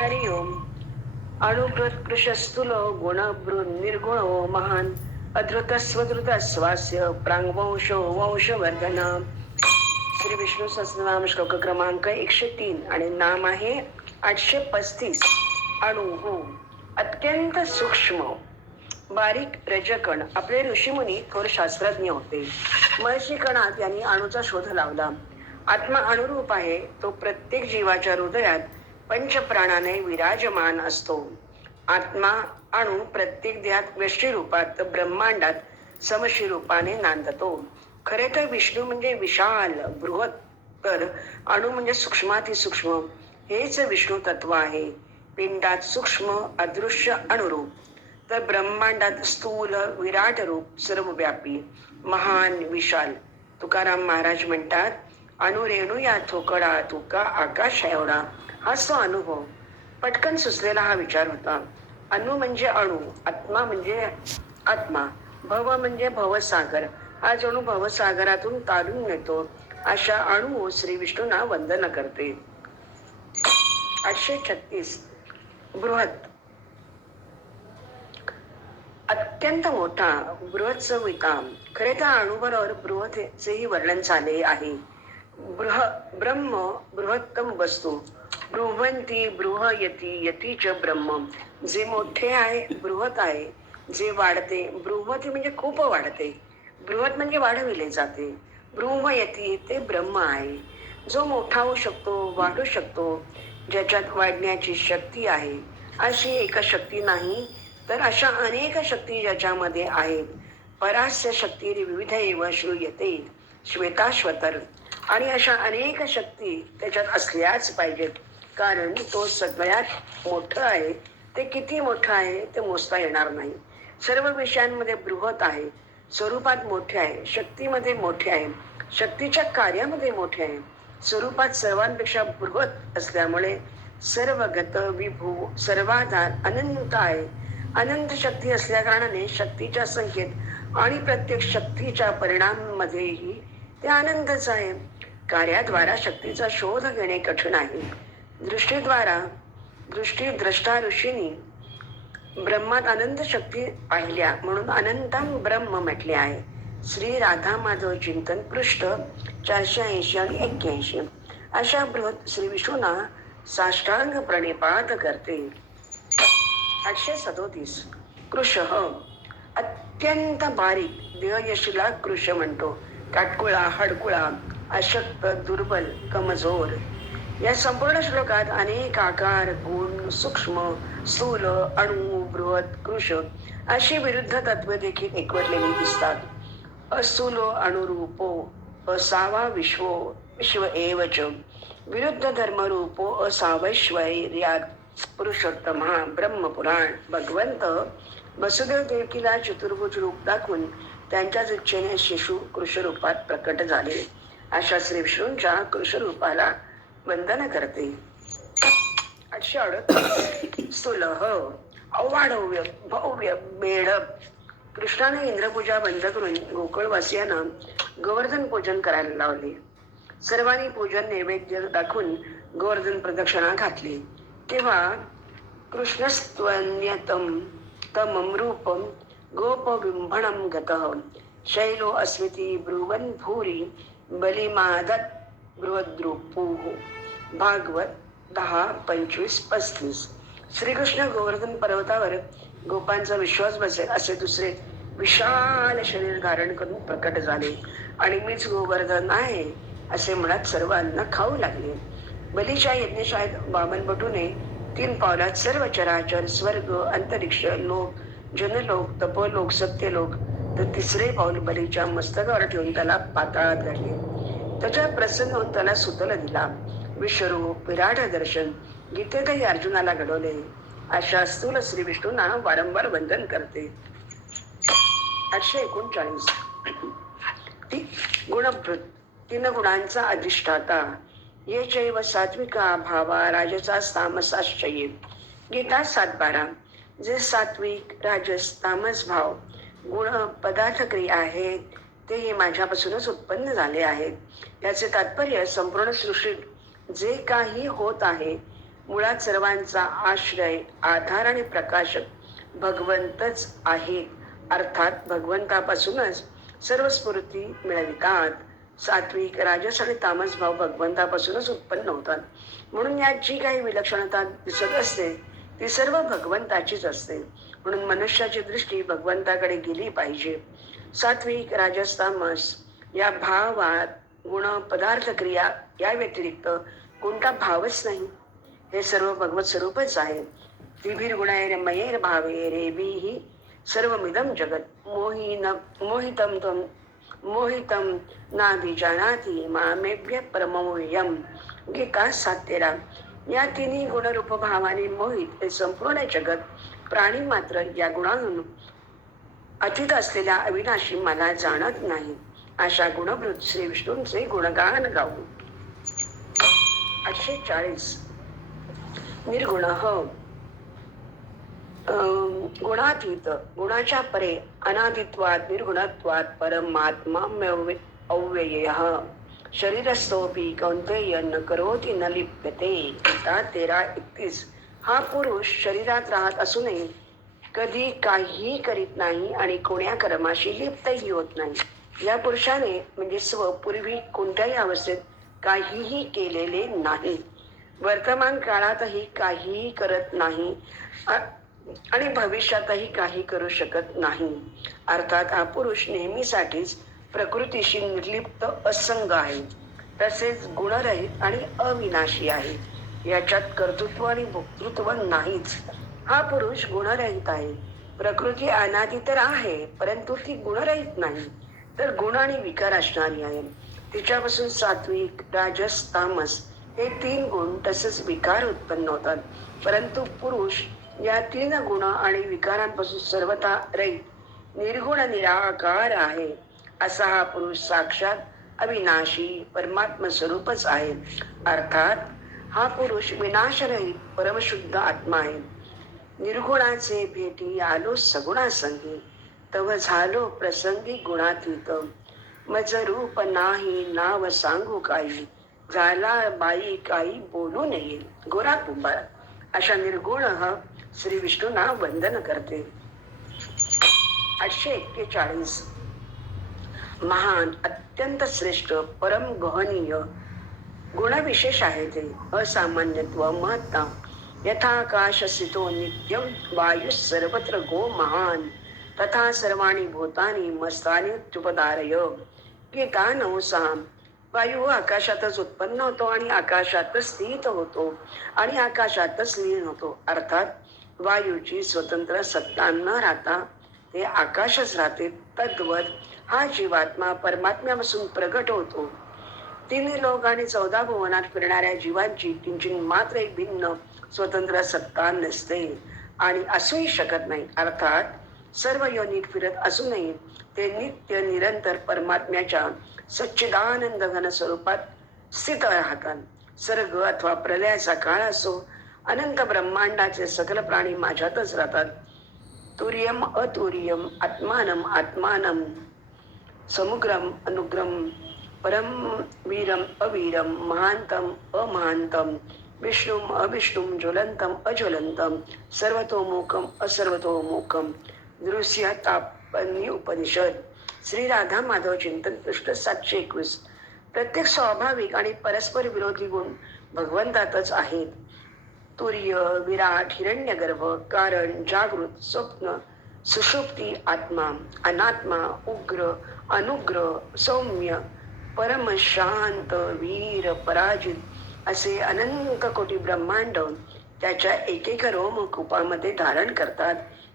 हरि ओम. अणुकृतकृशस्तुलो गुणभृन्निर्गुणो महान अधृतस्वधृतस्वास्य प्रांगवंशो वंशवर्धन. श्री विष्णू सहस्रनाम श्लोक क्रमांक 103 आणि नाम आहे 835. अणु हो अत्यंत सूक्ष्म बारीक रजकण. आपले ऋषीमुनी थोर शास्त्रज्ञ होते. महर्षी कणाद यांनी अणूचा शोध लावला. आत्मा अणुरूप आहे. तो प्रत्येक जीवाच्या हृदयात पंचप्राणाने विराजमान असतो. आत्मा अणु प्रत्येक देहात व्यष्टी रूपात ब्रह्मांडात समशी रूपाने नांदतो. खरे तर विष्णू म्हणजे विशाल बृहत, तर अणु म्हणजे सूक्ष्माती सूक्ष्म. हेच विष्णू तत्व आहे. पिंडात सूक्ष्म अदृश्य अणुरूप, तर ब्रह्मांडात स्थूल विराट रूप सर्वव्यापी महान विशाल. तुकाराम महाराज म्हणतात, अणुरेणू या थोकडा तुका आकाश एवढा. हाच तो अनुभव. पटकन सुचलेला हा विचार होता. अणु म्हणजे अणु, आत्मा म्हणजे आत्मा, भव म्हणजे भवसागर. हा जणू भवसागरातून तारून नेतो. अशा अणु श्री विष्णूंना वंदन करते. 836. बृहत अत्यंत मोठा. बृहत विकाम. खरे तर अणुबरोबर बृहतेचेही वर्णन झाले आहे. ब्रह्म बृहत्तम वस्तू. बृहंती बृहयती यती च ब्रह्म. जे मोठे आहे बृहत आहे. जे वाढते बृहती म्हणजे खूप वाढते. बृहत म्हणजे वाढविले जाते. बृहयती ते ब्रह्म आहे. जो मोठा होऊ शकतो, वाढू शकतो, ज्याच्यात वाढण्याची शक्ती आहे. अशी एक शक्ती नाही, तर अशा अनेक शक्ती ज्याच्यामध्ये आहेत. परास्य शक्ती विविध एव श्रूयते श्वेताश्वतर. आणि अशा अनेक शक्ती त्याच्यात असल्याच पाहिजेत, कारण तो सगळ्यात मोठं आहे. ते किती मोठं आहे ते मोजता येणार नाही. सर्व विषयांमध्ये बृहत आहे. स्वरूपात मोठे आहे, शक्तीमध्ये मोठे आहे, शक्तीच्या कार्यामध्ये मोठे आहे. स्वरूपात सर्वांपेक्षा बृहत असल्यामुळे सर्वगत विभू सर्वाधार अनंत आहे. अनंत शक्ती असल्या कारणाने शक्तीच्या संख्येत आणि प्रत्येक शक्तीच्या परिणाम मध्येही ते आनंदच आहे. कार्याद्वारा शक्तीचा शोध घेणे कठीण आहे. दृष्टी द्रष्टा ऋषींनी ब्रह्मात अनंत शक्ती पाहिल्या म्हणून अनंतम ब्रह्म म्हटले आहे. श्री राधा माधव चिंतन पृष्ठ 480 आणि 81. अशा बृहत श्री विष्णूंना साष्टांग प्रणिपात करते. 837. कृश अत्यंत बारीक. देहयशीला कृश म्हणतो. काटकुळा, हडकुळा, अशक्त, दुर्बल, कमजोर. या संपूर्ण श्लोकात अनेक आकार, गुण, सूक्ष्म, स्थूल, अणु, बृहत, कृश अशी विरुद्ध तत्वे देखील एकवटलेली दिसतात. अस्थूलो अणुरूपो असावा विश्व एवच. विरुद्ध धर्मरूपो असावैश्वर्यात पुरुषोत्तमा. ब्रह्मपुराण. भगवंत वसुदेव देवकीला चतुर्भुज रूप दाखवून त्यांच्याच इच्छेने शिशु कृष रूपात प्रकट झाले. अशा श्री विष्णूंच्या कृष रूपाला वंदन करते. 838. स्थूलह अवाढव्य भव्य बेढप. कृष्णाने इंद्रपूजा बंद करून गोकुळवासियांना गोवर्धन पूजन करायला लावले. सर्वांनी पूजन नैवेद्य दाखवून गोवर्धन प्रदक्षिणा घातली. तेव्हा कृष्णस्त्वन्यतम तमम रूपम गोपविंभणम गतः. शैलो अस्मिति ब्रुवन् भूरी बलिमादत् बृहद्रूपुः. भागवत 10:25-35. श्रीकृष्ण गोवर्धन पर्वतावर गोपांचा विश्वास बसेल असे दुसरे विशाल शरीर धारण करून प्रकट झाले आणि मीच गोवर्धन आहे असे म्हणत सर्वांना खाऊ लागले. बलीच्या यज्ञशाळेत वामन बटूने 3 पावलात सर्व चराचर, स्वर्ग, अंतरिक्ष, लोक, जनलोक, तपोलोक, सत्यलोक, तर 3रे पाऊल बलीच्या मस्तकावर ठेवून त्याला पाताळात घातले. त्याच्या प्रसन्न होऊन त्याला सुतल दिला. विश्वरूप विराट दर्शन गीतेतही अर्जुनाला घडवले. अशा स्थूल श्री विष्णूंना वारंवार वंदन करते. 839. गुणभृत. 3 गुणांचा अधिष्ठाता. ये चैव सात्विका भावा राजसा तामसाश्चये. गीता 7:12. जे सात्विक, राजस, तामस भाव गुण पदार्थ क्रिया आहेत तेही माझ्यापासूनच उत्पन्न झाले आहेत. याचे तात्पर्य संपूर्ण सृष्टीत जे काही होत आहे मुळात सर्वांचा आश्रय, आधार आणि प्रकाशक भगवंतच आहेत. अर्थात भगवंतापासूनच सर्व स्फूर्ती मिळवितात. सात्विक, राजस आणि तामस भाव भगवंतापासूनच उत्पन्न होतात. म्हणून यात जी काही विलक्षणता दिसत असते ती सर्व भगवंताचीच असते. म्हणून मनुष्याची दृष्टी भगवंताकडे गेली पाहिजे. सात्विक, राजस, तामस या भावात गुण, पदार्थ, क्रिया या व्यतिरिक्त कोणता भावच नाही. हे सर्व भगवत स्वरूपच आहे. तिभिर गुणैर मयैर भावे रेभिः सर्वमिदं जगत मोहितं त्वं मोहितं नाभिजानाति मामेभ्य परमोह्यम. गीता 7:13. या तिन्ही गुणरूप भावाने मोहित हे संपूर्ण जगत, प्राणी मात्र या गुणांहून अतीत असलेल्या अविनाशी मला जाणत नाही. अशा गुणभृत श्री विष्णूंचे गुणगान गाऊ. 840. निर्गुण गुणातीत, गुणाच्या परे, अनादित्वात, निर्गुणत्वात परमात्मा अव्ययः. शरीरस्थोपि कौन्तेय न करोति न लिप्यते. गीता 13:31. हा पुरुष शरीरात राहत असूनही कधी काहीही करीत नाही आणि कोण्या कर्माशी लिप्तही होत नाही. या पुरुषाने म्हणजे स्व पूर्वी कोणत्याही अवस्थेत काहीही केलेले नाही, वर्तमान काळातही काहीही करत नाही आणि भविष्यातही काही करू शकत नाही. अर्थात हा पुरुष नेहमीसाठीच प्रकृतीशी निर्लिप्त असंग आहे. तसेच गुणरहित आणि अविनाशी आहे. याच्यात कर्तृत्व आणि भोक्तृत्व नाहीच. हा पुरुष गुणरहित आहे. प्रकृती अनादी तर आहे, परंतु ती गुणरहित नाही, तर गुण आणि विकार असणारी आहे. तिच्यापासून सात्विक, राजस, तामस हे 3 गुण तसेच विकार उत्पन्न होतात. परंतु पुरुष या 3 गुण आणि विकारांपासून सर्वथा रहित, निर्गुण, निराकार आहे. असा हा पुरुष साक्षात अविनाशी परमात्म स्वरूपच आहे. अर्थात हा पुरुष विनाशरहित परमशुद्ध आत्मा आहे. निर्गुणाचे भेटी आलो सगुणासंगी, तव झालो प्रसंगी गुणातीत. मज रूप नाही नाव सांगू काही, झाला बाई काही बोलू नये. गोरा कुंभार अशा निर्गुण श्री विष्णूंना वंदन करते. 841. महान, अत्यंत श्रेष्ठ, परम गहनीय गुणविशेष आहे ते. असामान्यत्व, महत्ता. यथाकाश स्थितो नित्यम वायु सर्वत्र गो महान, तथा सर्वाणी भूतानी मस्तानी त्युपदारय. गीता 9:6. वायू आकाशातच उत्पन्न होतो आणि आकाशातच स्थित होतो आणि आकाशातच लीन होतो. अर्थात वायूची स्वतंत्र सत्ता न राहता ते आकाशच राहते. तद्वत हा जीवात्मा परमात्म्यापासून प्रगट होतो. 3 लोक आणि 14 भुवनात फिरणाऱ्या जीवांची किंचित मात्र एक भिन्न स्वतंत्र सत्ता नसते आणि असूही शकत नाही. अर्थात सर्व योनीत फिरत असूनही ते नित्य निरंतर परमात्म्याच्या सच्चिदानंद घन स्वरूपात स्थित राहतात. सर्ग अथवा प्रलयाचा काळ असो, अनंत ब्रह्मांडाचे सकल प्राणी माझ्यातच राहतात. तुर्यम अतुर्यम, आत्मानम आत्मानम, समुग्रम अनुग्रम, परम वीरम अवीरम, महांतम अमहांतम, विष्णुम अविष्णुम, ज्वलंतम अज्वलंतम, सर्वतोमुखम असर्वतोमुखम. दृश्य तापन्य उपनिषद. श्री राधा माधव चिंतन पृष्ठ 721. प्रत्येक स्वाभाविक आणि परस्पर विरोधी गुण भगवंतातच आहेत. तुर्य, विराट, हिरण्यगर्भ, कारण, जागृत, स्वप्न, सुषुप्ती, आत्मा, अनात्मा, उग्र, अनुग्रह, सौम्य, परम शांत, वीर, पराजित असे अनंत कोटी ब्रह्मांड त्याच्या एकेक रोमकूपामध्ये धारण करतात.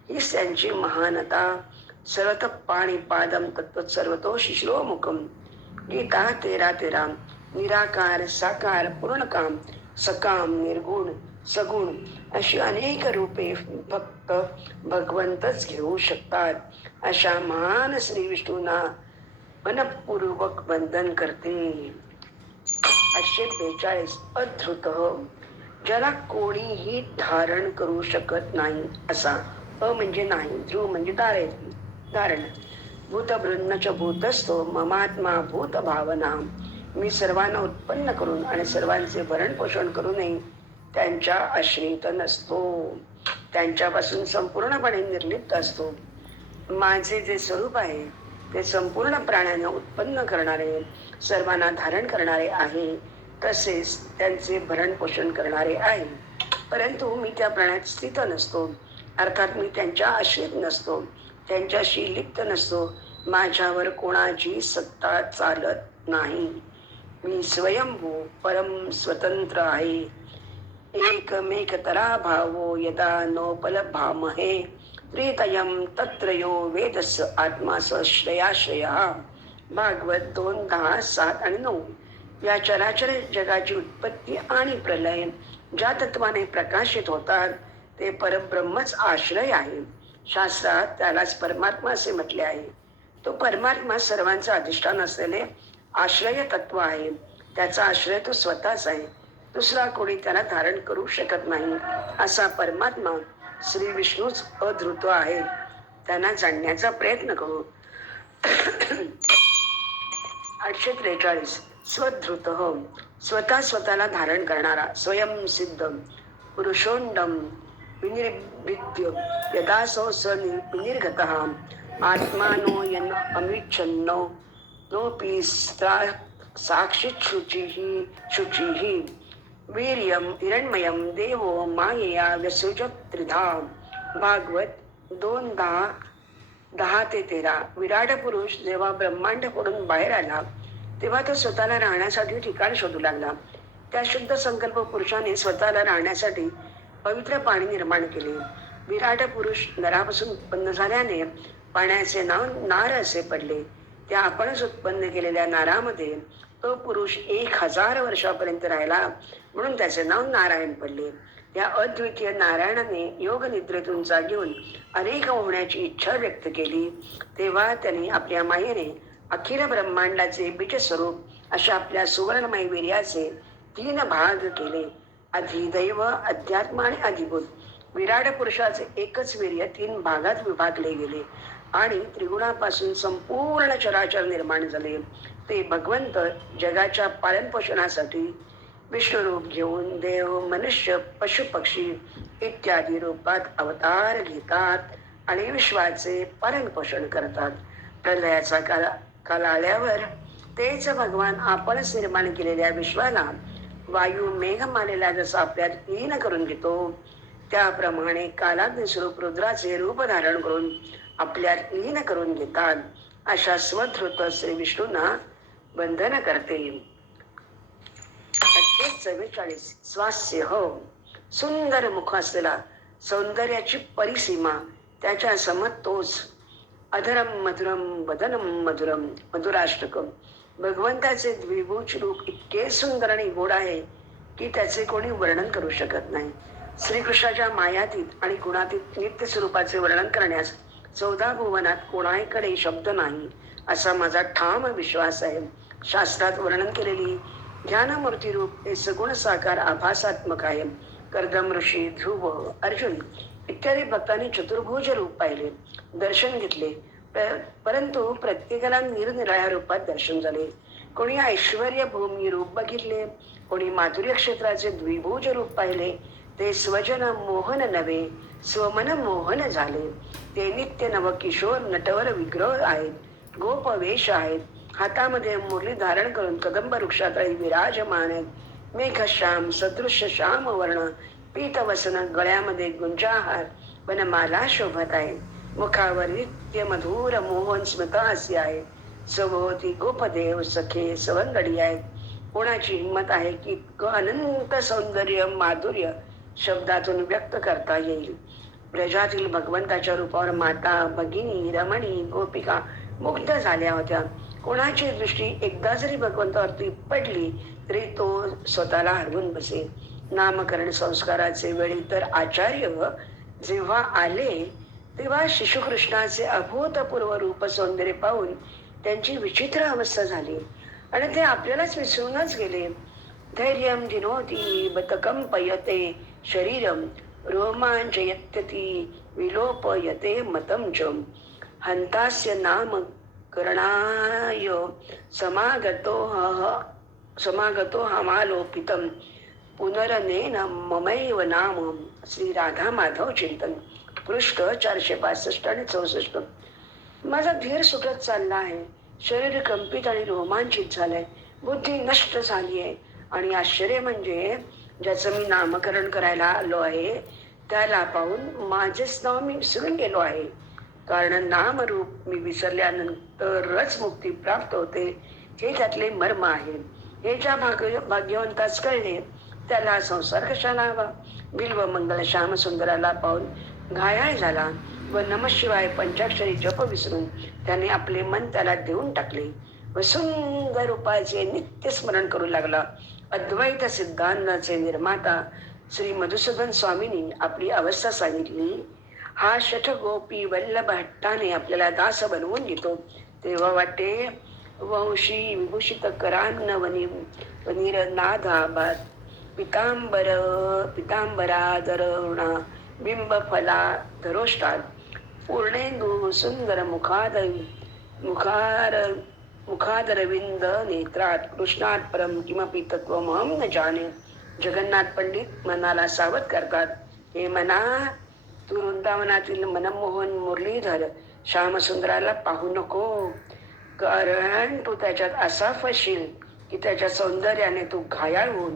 हीच त्यांची महानता. सर्वतः पाणिपादम तत्व सर्वतो शिश्रोमुखम. गीता 13:13. निराकार, साकार, पूर्णकाम, सकाम, निर्गुण, सगुण अशी अनेक रूपे फक्त भगवंतच घेऊ शकतात. अशा महान श्री विष्णूंना मनपूर्वक वंदन करते. 842. अधृत, ज्याला कोणीही धारण करू शकत नाही असा. अ म्हणजे नाही, ध्रुव म्हणजे धारण. भूतबृन्नच भूतस्थो ममात्मा भूत भावना. मी सर्वांना उत्पन्न करून आणि सर्वांचे भरण पोषण करूनही त्यांच्या आश्रित नसतो, त्यांच्यापासून संपूर्णपणे निर्लिप्त असतो. माझे जे स्वरूप आहे ते संपूर्ण प्राण्यांना उत्पन्न करणारे, सर्वांना धारण करणारे आहे, तसेच त्यांचे भरण पोषण करणारे आहे. परंतु मी त्या प्राण्यात स्थित नसतो, अर्थात मी त्यांच्या आश्रित नसतो, त्यांच्याशी लिप्त नसतो. माझ्यावर कोणाची सत्ता चालत नाही. मी स्वयंभू परम स्वतंत्र आहे. एकमेकतरा भावो यदा नोपलभामहे त्रितयं तत्र यो वेदस्य आत्मा स श्रेयाश्रयः. भागवत 2:10, 7 आणि 9. या चराचर जगाची उत्पत्ती आणि प्रलय ज्या तत्वाने प्रकाशित होतात ते परब्रह्मच आश्रय आहे. शास्त्रात त्यालाच परमात्मा असे म्हटले आहे. तो परमात्मा सर्वांचे अधिष्ठान असलेले आश्रय तत्व आहे. त्याचा आश्रय तो स्वतःच आहे. दुसरा कोणी त्याला धारण करू शकत नाही. असा परमात्मा श्री विष्णूच अधृत आहे. त्यांना जाणण्याचा प्रयत्न करू. 843. स्वधृत, स्वतः स्वतःला धारण करणारा, स्वयंसिद्ध, पुरुषोंडम विनिर्भिद्य यदासो स विनिर्गतः आत्मानो यन अमिच्छन्नो नोपि साक्षित शुचिः वीर्यं हिरण्मयं देवो मायया व्यसृजत् त्रिधा. भागवत 2:10-13. विराट पुरुष जेव्हा ब्रह्मांड पडून बाहेर आला तेव्हा तो स्वतःला राहण्यासाठी ठिकाण शोधू लागला. त्या शुद्ध संकल्प पुरुषाने स्वतःला राहण्यासाठी पवित्र पाणी निर्माण केले. विराट पुरुष नरापासून उत्पन्न झाल्याने पाण्याचे नाव नार असे पडले. त्या आपणच उत्पन्न केलेल्या नारामध्ये तो पुरुष 1000 वर्षापर्यंत राहिला, म्हणून त्याचे नाव नारायण पडले. या अद्वितीय नारायणाने योग निद्रेतून जागेऊन अनेक होण्याची इच्छा व्यक्त केली. तेव्हा त्यांनी आपल्या मायेने अखिल ब्रह्मांडाचे बीजस्वरूप अशा आपल्या सुवर्णमय वीर्याचे 3 भाग केले. अधिदैव, अध्यात्म आणि अधिभूत. विराट पुरुषाचे एकच वीर्य 3 भागात विभागले गेले आणि त्रिगुणापासून संपूर्ण चराचर निर्माण झाले. ते भगवंत जगाच्या पालनपोषणासाठी विष्णुरूप घेऊन देव, मनुष्य, पशु पक्षी इत्यादी रूपात अवतार घेतात आणि विश्वाचे पालन पोषण करतात. प्रलयाचा काल आल्यावर तेच भगवान आपणच निर्माण केलेल्या विश्वाला वायू मेघमालेला जसा आपल्यात लीन करून घेतो, त्याप्रमाणे कालाग्नी स्वरूप रुद्राचे रूप धारण करून आपल्यात लीन करून घेतात. अशा स्वधृत श्री विष्णूंना बंधन करते. 44. स्वास्य, सुंदर मुख असलेला, सौंदर्याची परिसीमा त्याच्या समतोच. अधरम मधुरम वदनम मधुरम, मधुराष्टकम. भगवंताचे द्विभुज रूप इतके सुंदर आणि गोड आहे की त्याचे कोणी वर्णन करू शकत नाही. श्रीकृष्णाच्या मायातीत आणि गुणातीत नित्य स्वरूपाचे वर्णन करण्यास 14 भुवनात कोणाकडे शब्द नाही असा माझा ठाम विश्वास आहे. शास्त्रात वर्णन केलेली ध्यानमूर्ती रूप हे सगुण साकार आभासात्मक आहे. कर्दम ऋषी, ध्रुव, अर्जुन इत्यादी भक्तांनी चतुर्भुज रूप पाहिले, दर्शन घेतले, परंतु प्रत्येकाला निरनिराळ्या रूपात दर्शन झाले. कोणी ऐश्वर्य भूमी रूप बघितले, कोणी माधुर्य क्षेत्राचे द्विभुज रूप पाहिले. ते स्वजन मोहन नव्हे, स्वमन मोहन झाले. ते नित्य नव किशोर नटवर विग्रह आहेत, गोप वेश आहेत, हातामध्ये मुरली धारण करून कदंब वृक्षातळी विराजमान आहेत. मेघश्याम सदृश्य श्याम वर्ण पीतवसन, गळ्यामध्ये गुंजाहार वनमाला शोभत आहे. मुखावर नित्य मधुर मोहन स्मितहास्य आहे. सभोवती गोपदेव सखे सवंगडी आहेत. कोणाची हिंमत आहे की इतकं अनंत सौंदर्य माधुर्य शब्दातून व्यक्त करता येईल. ब्रजातील भगवंताच्या रूपावर माता, भगिनी, रमणी, गोपिका मुग्ध झाल्या होत्या. कोणाची दृष्टी एकदा जरी भगवंतावरती पडली तरी तो स्वतःला हरवून बसे. नामकरण संस्काराचे वेळी तर आचार्य जेव्हा आले तेव्हा शिशुकृष्णाचे अभूतपूर्व रूप सौंदर्य पाहून त्यांची विचित्र अवस्था झाली आणि ते आपल्यालाच विसरूनच गेले. धैर्यं दिनोती बतकंपयते शरीरम रोमांचयत्यति विलोपयते मतं च हंतास्य नाम करणाय समागतो हमालोपितं पुनरनेन ममैव नाम. श्री राधा माधव चिंतन, पृष्ठ 465 आणि 64. माझा धीर सुटत चालला आहे, शरीर कंपित आणि रोमांचित झालंय, बुद्धी नष्ट झाली आहे. आणि आश्चर्य म्हणजे ज्याचं मी नामकरण करायला आलो आहे त्याला पाहून माझेच नाव मी विसरून गेलो आहे. कारण नामरूप मी विसरल्यानंतरच मुक्ती प्राप्त होते, हे त्यातले मर्म आहे. हे ज्या भाग्यवंताच कळले त्याला संसार कशाला हवा. बिल्व मंगल श्याम सुंदराला पाहून घायाळ झाला व नमशिवाय पंचाक्षरी जप विसरून त्याने आपले मन त्याला देऊन टाकले व सुंदर रूपाचे नित्य स्मरण करू लागला. अद्वैत सिद्धांताचे निर्माता श्री मधुसूदन स्वामींनी आपली अवस्था सांगितली. हा शठ गोपी वल्लभ हट्टाने आपल्याला दास बनवून घेतो तेव्हा वाटते वंशी विभूषित करान्न वनीर नादाबाद पितांबर पितांबरादरुणा बिंब फला धरोष्टात पूर्णेंदू सुंदर मुखादरविंद नेत्रात कृष्णात परम किमपि तत्वमहं न जाने. जगन्नाथ पंडित मनाला सावध करतात. हे मना, तू वृंदावनातील मनमोहन मुरलीधर श्यामसुंदराला पाहू नको, कारण तू त्याच्यात असा फसशील की त्याच्या सौंदर्याने तू घायाळ होऊन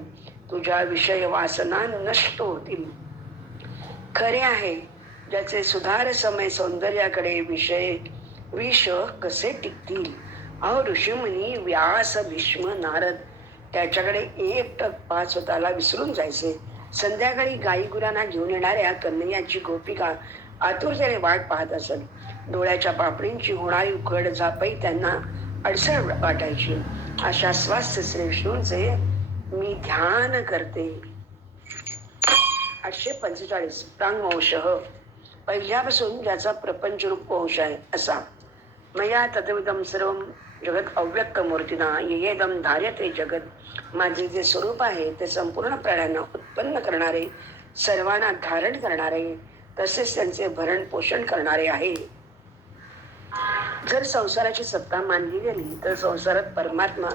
तुझ्या विषय वासना नष्ट होतील. खरे आहे, ज्याचे सुधार समय सौंदर्याकडे विष कसे टिकतील. अहो ऋषीमुनी व्यास भीष्म नारद त्याच्याकडे एकटक पाच स्वतःला विसरून जायचे. संध्याकाळी गाई गुरांना घेऊन येणाऱ्या कन्हैयाची गोपिका आतुरतेने वाट पाहत असत. डोळ्याच्या पापडींची होणारी उकड झापही त्यांना अडसर वाटायची. अशा स्वास्थ्य श्री विष्णूंचे मी ध्यान करते. 845 प्रांगवंश. पहिल्यापासून ज्याचा प्रपंचरूप वंश आहे असा. मया तद्विदं सर्वं जगत अव्यक्त मूर्तीना येदम धार्यते जगत. माझे जे स्वरूप आहे ते संपूर्ण प्राण्यांना उत्पन्न करणारे, सर्वांना धारण करणारे, तसेच त्यांचे भरण पोषण करणारे आहे. जर संसाराची सत्ता मानली गेली तर संसारात परमात्मा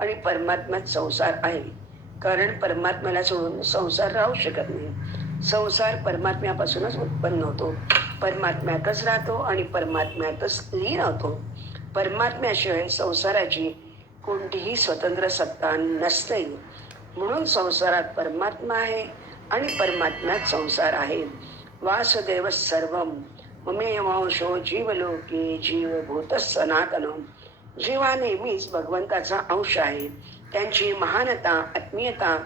आणि परमात्म्यात संसार आहे. कारण परमात्म्याला सोडून संसार राहू शकत नाही. संसार परमात्म्यापासूनच उत्पन्न होतो, परमात्म्यातच राहतो आणि परमात्म्यातच लीन होतो. परमात्म्याशिवाय संसाराची कोणतीही स्वतंत्र सत्ता नसते. म्हणून संसारात परमात्मा आहे आणि परमात्म्यात संसार आहे. वासुदेव सर्वम ममेवांशो जीवलोके जीवभूत सनातनम. जीवा नेहमीच भगवंताचा अंश आहे. त्यांची महानता, आत्मीयता,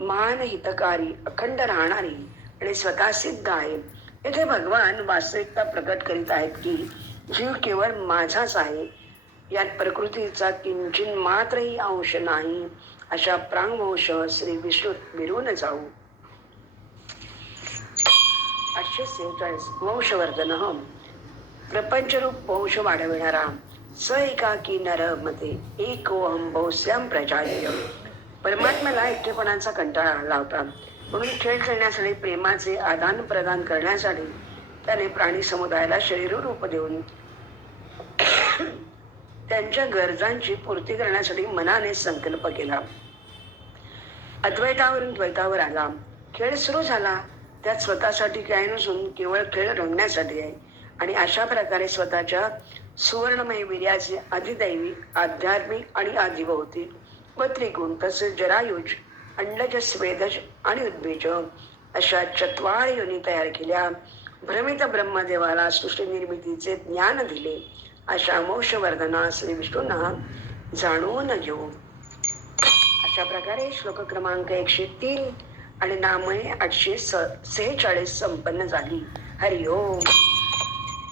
मान हितकारी, अखंड राहणारी आणि स्वतः सिद्ध आहे. येथे भगवान वास्तविकता प्रकट करीत आहेत की जीव केवळ माझाच आहे, यात प्रकृतीचा किंचित मात्रही अंश नाही. अशा प्रांगवंश श्री विष्णू मिळवून जाऊ. 846 वंशवर्धन. प्रपंचरूप वंश वाढविणारा स एकाकी नर मते एकोहम बहुस्याम प्रजाय. परमात्म्याला एकटेपणाचा कंटाळा आला होता, म्हणून खेळ खेळण्यासाठी, प्रेमाचे आदान प्रदान करण्यासाठी त्याने प्राणी समुदायाला शरीर रूप देऊन त्यांच्या गरजांची पूर्ती करण्यासाठी मनाने संकल्प केला. अद्वैतावरून द्वैतावर आला. खेळ सुरू झाला. त्यात स्वतःसाठी काय नसून केवळ खेळ रंगण्यासाठी आहे. आणि अशा प्रकारे स्वतःच्या सुवर्णमय वीर्याचे अधिदैवी, आध्यात्मिक आणि आदिभौतिक व त्रिगुण तसेच जरायुज, अंडज, स्वेदज आणि उद्बीज अशा चत्वार योनी तयार केल्या. भ्रमित ब्रह्मदेवाला सृष्टी निर्मितीचे ज्ञान दिले. अशा मोक्षवर्धना श्री विष्णूंना जाणून घेऊ. अशा प्रकारे श्लोक क्रमांक 103 आणि नामे 846 संपन्न झाली. हरि ओम.